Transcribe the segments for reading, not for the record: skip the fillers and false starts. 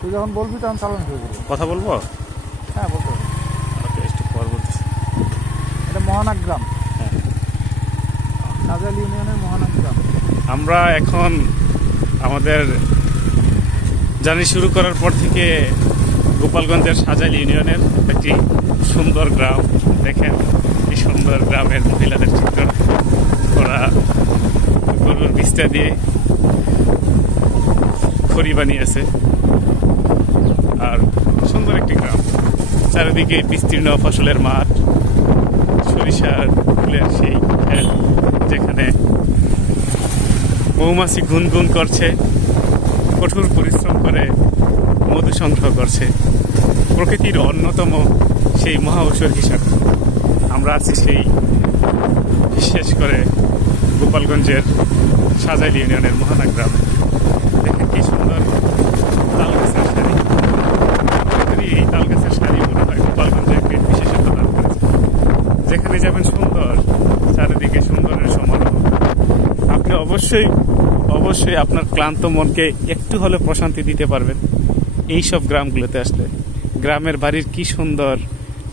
তুই যখন বলবি তখন চালানো শুরু করবি। কথা বলবো? হ্যাঁ বলতে হবে। ওকে, একটু পর বলতেছি। এটা মহানাক গ্রাম, হ্যাঁ, সাজাইল ইউনিয়নের মহানাক গ্রাম। আমরা এখন আমাদের জার্নি শুরু করার পর থেকে গোপালগঞ্জের সাজাইল ইউনিয়নের একটি সুন্দর গ্রাম। দেখেন এই সুন্দর গ্রামের মহিলাদের চিত্র। ওরা গরুর বিস্তা দিয়ে খড়ি বানিয়েছে। আর সুন্দর একটি গ্রাম, চারিদিকে বিস্তীর্ণ ফসলের মাঠ, সরিষার ফুলের সেই ক্ষেত, যেখানে মৌমাছি গুনগুন করছে, কঠোর পরিশ্রম করে মধু সংগ্রহ করছে। প্রকৃতির অন্যতম সেই মহা ঔষধ হিসাবে আমরা আছি সেই বিশেষ করে গোপালগঞ্জের সাজাইল ইউনিয়নের মহানাক গ্রামে। দেখেন কি সুন্দর তাল গাছের শাড়ি। এই তাল গাছের শাড়ি মনে হয় গোপালগঞ্জে একটি বিশেষত্ব লাভ করেছে। যেখানে যাবেন সুন্দর, চারিদিকে সুন্দরের সমারোহ। আপনি অবশ্যই আপনার ক্লান্ত মনকে একটু হলে প্রশান্তি দিতে পারবেন এইসব গ্রামগুলোতে আসলে। গ্রামের বাড়ির কি সুন্দর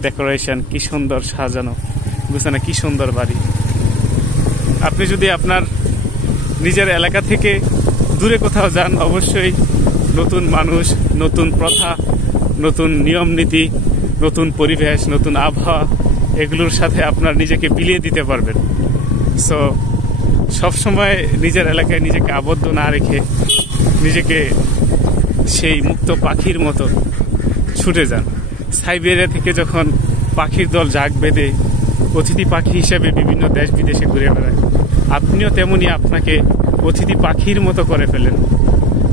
ডেকোরেশন, কি সুন্দর সাজানো গুছানো, কি সুন্দর বাড়ি। আপনি যদি আপনার নিজের এলাকা থেকে দূরে কোথাও যান, অবশ্যই নতুন মানুষ, নতুন প্রথা, নতুন নিয়ম নীতি, নতুন পরিবেশ, নতুন আবহাওয়া, এগুলোর সাথে আপনার নিজেকে বিলিয়ে দিতে পারবেন। সো সবসময় নিজের এলাকায় নিজেকে আবদ্ধ না রেখে নিজেকে সেই মুক্ত পাখির মতো ছুটে যান। সাইবেরিয়া থেকে যখন পাখির দল জাগ বেঁধে অতিথি পাখি হিসেবে বিভিন্ন দেশ বিদেশে ঘুরে বেড়ায়, আপনিও তেমনি আপনাকে অতিথি পাখির মতো করে ফেলেন।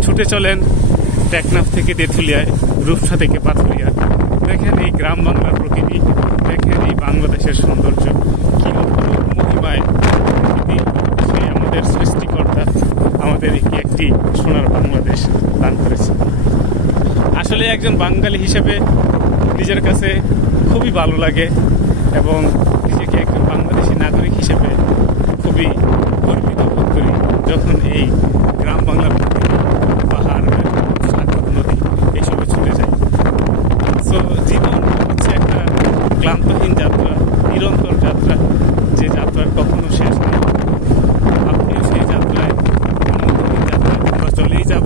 ছুটে চলেন টেকনাফ থেকে তেঁতুলিয়ায়, রূপসা থেকে পাথুরিয়া। দেখেন এই গ্রাম বাংলার প্রকৃতি, দেখেন এই বাংলাদেশের সৌন্দর্য, কি অপরূপ মহিমায় প্রকৃতি সেই আমাদের সৃষ্টিকর্তা আমাদের একটি সোনার বাংলাদেশ দান করেছে। আসলে একজন বাঙালি হিসেবে নিজের কাছে খুবই ভালো লাগে এবং নিজেকে একজন বাংলাদেশী নাগরিক হিসেবে খুবই গর্বিত বোধ করি যখন এই গ্রাম বাংলার পাহাড়, সাগর, নদী এইসবে ছুটে যায়। সো জীবন হচ্ছে একটা ক্লান্তহীন যাত্রা, নিরন্তর যাত্রা, যে যাত্রার কখনো শেষ নেই। আপনিও সেই যাত্রায় আনন্দহীন যাত্রা আমরা চলেই যাব।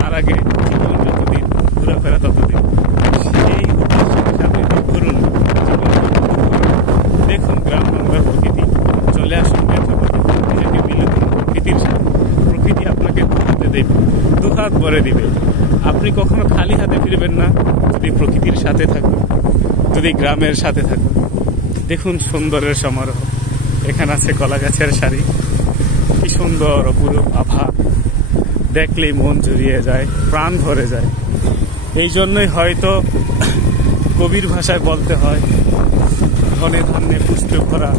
তার আগে জীবন যতদিন, ঘোরাফেরা ততদিন, সেই উদ্দেশ্যের সাথে করুন। দেখুন গ্রাম বাংলার প্রকৃতি, চলে আসুন নিজেকে মিলে দিন প্রকৃতির সাথে। প্রকৃতি আপনাকে দুহাতে দেবে, দুহাত ভরে দিবে। আপনি কখনো খালি হাতে ফিরবেন না যদি প্রকৃতির সাথে থাকুন, যদি গ্রামের সাথে থাকুন। দেখুন সুন্দরের সমারোহ। এখানে আছে কলা গাছের সারি, কি সুন্দর অপূর্ব আভা, দেখলেই মন জুড়িয়ে যায়, প্রাণ ভরে যায়। এই জন্যই হয়তো কবির ভাষায় বলতে হয়, ধনে ধান্যে পুষ্ট ভরা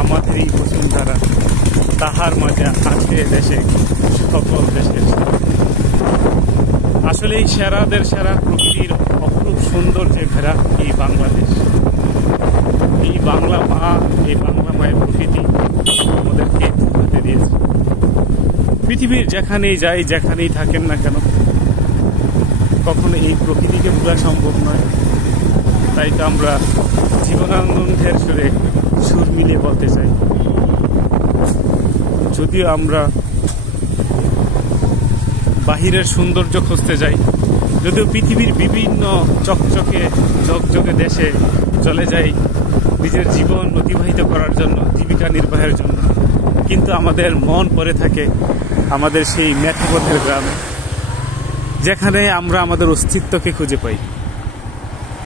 আমাদের এই বসুন্ধরা, তাহার মাঝে আছে দেশে সকল দেশের। আসলে এই সেরাদের সেরা প্রকৃতির অপরূপ সৌন্দর্যে ঘেরা এই বাংলাদেশ, এই বাংলা মা, এই বাংলা মায়ের প্রকৃতি আমাদেরকে হাতে দিয়েছে। পৃথিবীর যেখানেই যাই, যেখানেই থাকেন না কেন, কখনো এই প্রকৃতিকে ভোলা সম্ভব নয়। তাই তো আমরা জীবনানন্দের সুরে সুর মিলিয়ে বলতে চাই, যদিও আমরা বাহিরের সৌন্দর্য খুঁজতে যাই, যদিও পৃথিবীর বিভিন্ন চকচকে ঝকঝকে দেশে চলে যাই নিজের জীবন অতিবাহিত করার জন্য, জীবিকা নির্বাহের জন্য, কিন্তু আমাদের মন পড়ে থাকে আমাদের সেই মেঠোপথের গ্রামে, যেখানে আমরা আমাদের অস্তিত্বকে খুঁজে পাই।